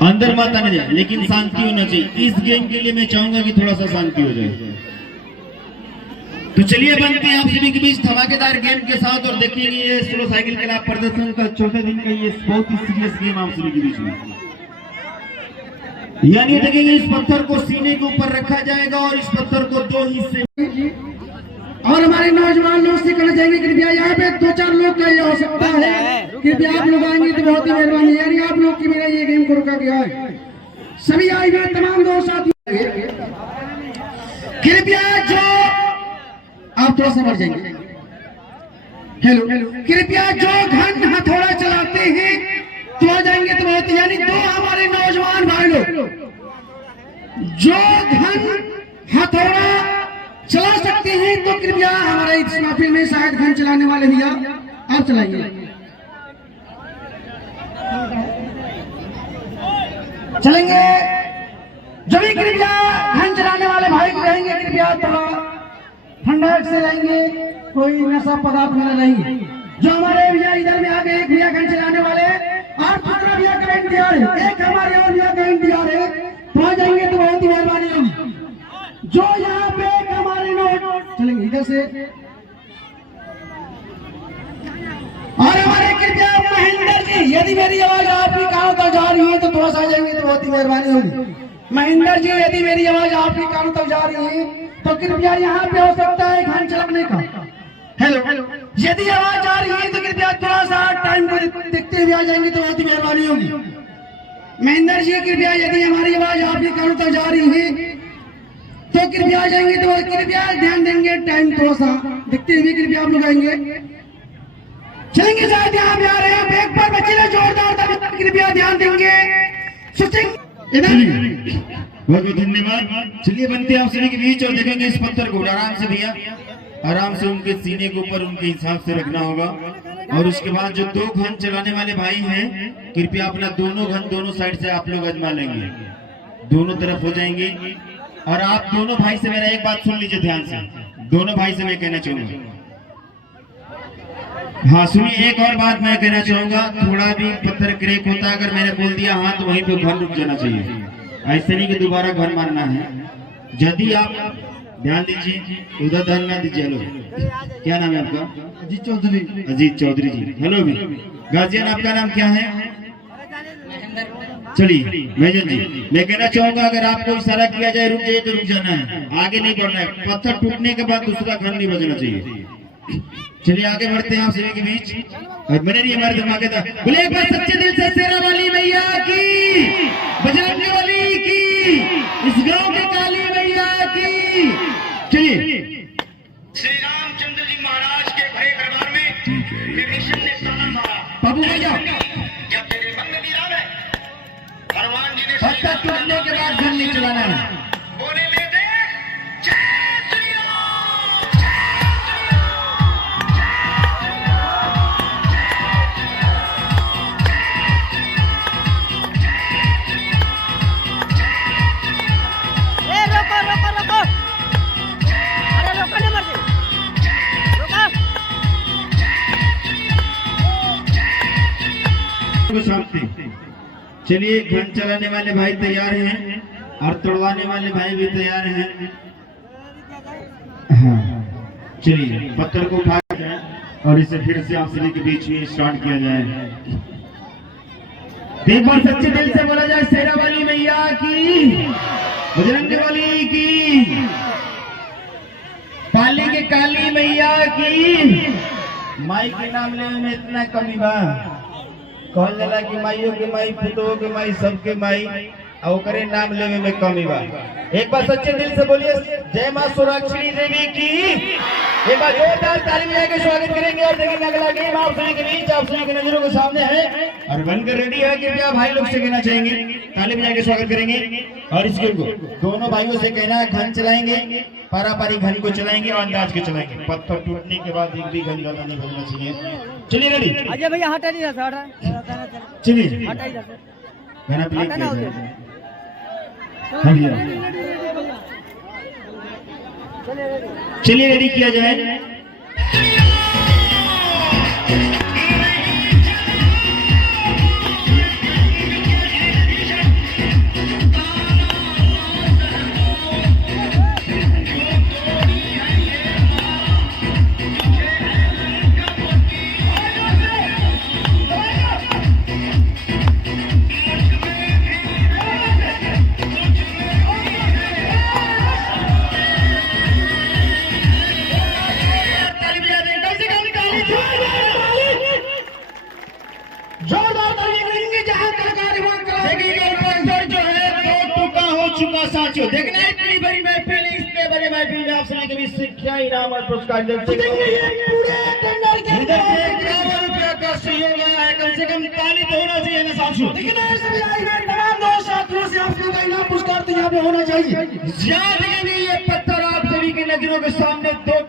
अंदर मत आने जाए, लेकिन शांति होना चाहिए। इस गेम के लिए मैं चाहूंगा कि थोड़ा सा शांति हो जाए। तो चलिए बनते हैं आप सभी के बीच धमाकेदार गेम के साथ और देखेंगे ये स्लो साइकिल क्लब प्रदर्शन का चौथे दिन का ये बहुत ही सीरियस गेम आप सभी के बीच में। यानी देखेंगे इस पत्थर को सीने के ऊपर रखा जाएगा और इस पत्थर को दो हिस्से, और हमारे नौजवान लोग से कहना चाहेंगे कृपया यहाँ पे 2-4 लोग का ये हो सकता है, कृपया आप लोग आएंगे तो बहुत ही मेहरबानी। यानी आप लोग की मेरा ये गेम को रोका गया है। सभी आए हुए तमाम दोस्त साथी कृपया जो आप थोड़ा सा मर जाएंगे। हेलो, कृपया जो घन हथौड़ा चलाते हैं तो आ जाएंगे तो बहुत। यानी दो हमारे नौजवान भाई लोग जो घन हथौड़ा चला सकते हैं तो कृपया हमारे इस महफिल में शायद घन चलाने वाले भैया आप चलाएंगे। चलेंगे जो भी कृपया घन चलाने वाले भाई रहेंगे कृपया थोड़ा ठंडा से रहेंगे, कोई नशा पदार्थ मेरा नहीं। जो हमारे भैया इधर में आगे एक भैया घन चलाने वाले और 15 भैया का इंतजार है, एक हमारे और भैया का इंतजार है, तो आ जाएंगे तो बहुत ही मेहरबानी होगी। जो यहाँ पे हमारे नोट चलेंगे इधर से, और हमारे कृपया महेंद्र जी यदि मेरी आवाज आपकी कानों तक जा रही है तो थोड़ा सा आ जाएंगे तो बहुत ही मेहरबानी होगी। महेंद्र जी यदि मेरी आवाज आपकी कानों तक जा रही है तो कृपया यहाँ पे हो सकता है घन चलाने का। हेलो, यदि आवाज आ रही है तो कृपया थोड़ा सा टाइम को देखते हुए आ जाएंगे तो बहुत ही मेहरबानी होगी। महेंद्र जी कृपया यदि हमारी आवाज आपकी कानों तक जा रही है तो कृपया आ जाएंगे तो कृपया ध्यान देंगे, टाइम थोड़ा सा देखते हुए कृपया आप लोग आएंगे। चलेंगे शायद यहाँ पे आ रहे हैं, एक बार बच्चे जोरदार कृपया ध्यान देंगे। बहुत बहुत धन्यवाद। चलिए बनते हैं आप सभी के बीच और देखेंगे इस पत्थर को आराम से भैया, आराम से उनके सीने के ऊपर उनके हिसाब से रखना होगा। और उसके बाद जो दो घन चलाने वाले भाई हैं कृपया अपना दोनों घन दोनों साइड से आप लोग आजमा लेंगे, दोनों तरफ हो जाएंगे। और आप दोनों भाई से मेरा एक बात सुन लीजिए ध्यान से, दोनों भाई से मैं कहना चाहूंगा, हाँ सुनिए, एक और बात मैं कहना चाहूंगा, थोड़ा भी पत्थर क्रेक होता है अगर मैंने बोल दिया हाँ तो वहीं पे घर रुक जाना चाहिए, ऐसे नहीं कि दोबारा घर मारना है। यदि आप ध्यान दीजिए, उधर ध्यान ना दीजिए। हेलो, क्या नाम है आपका? अजीत चौधरी। अजीत चौधरी जी, हेलो भी। गार्जियन आपका नाम क्या है? चलिए मेजर जी, मैं कहना चाहूंगा अगर आपको इशारा किया जाए रुक जाइए तो रुक जाना है, आगे नहीं बढ़ना है। पत्थर टूटने के बाद दूसरा घर नहीं बजना चाहिए। चलिए आगे बढ़ते हैं आप सभी के बीच। और बने रहिए हमारे धमाकेदार, बोले एक बार सच्चे दिल से शेरा वाली मैया की, बजरंग बली की, इस गांव के काली मैया की। चलिए श्री रामचंद्र जी महाराज के बड़े दरबार में विभीषण ने ताना मारा, बाबू भैया जब तेरे मन में विराम है, भगवान जी ने पत्थर टूटने के बाद घर नहीं चलाना है। बोले ले दे जय श्री राम, चलिए घन चलाने वाले भाई तैयार हैं और तोड़वाने वाले भाई भी तैयार हैं। हाँ चलिए पत्थर को उठा और इसे फिर से आप सभी के बीच में स्टार्ट किया जाए। एक बार सच्चे दिल से बोला जाए शेरा वाली मैया की, बजरंग बली की, पाली के काली मैया की। माई के नाम लेने में इतना कमी बा, कहल जाला कि माइयों के माई, फुटो के माई, सबके माई, और करे नाम लेवे में कमी बा। एक बार सच्चे दिल से बोलिए जय मां सोनाक्षी देवी की। एक बार जोरदार ताली बजा के स्वागत करेंगे और देखेंगे अगला गेम आप सभी के बीच, आप सभी की नजरों के सामने है और बनकर रेडी है। कृपया भाई लोग से कहना चाहेंगे, ताली बजा के स्वागत करेंगे। और इस गेम को दोनों भाइयों से कहना है घन चलाएंगे, पारापारी घन को चलाएंगे और अंदाज के चलाएंगे। पत्थर टूटने के बाद एक भी घन ज्यादा नहीं बजना चाहिए। चलिए रेडी, अजय भैया हटा नहीं रहा, चलिए हटा ही रहा, गाना प्ले हटा ना हो किया जाए। जाए। हाँ भैया चलिए रेडी किया जाए। क्या इनाम और पुरस्कार देते देंगे ये पूरे टेंडर के इधर से अंदर। 51 रुपया का सहयोग आया है, कम से कम ताली तो होना चाहिए ना साथियों। लेकिन ऐसे भी आई है तमाम दोस्त साथियों से आपके का इनाम पुरस्कार तो यहाँ पे होना चाहिए। याद रखेंगे ये पत्थर आप सभी की नजरों के सामने 2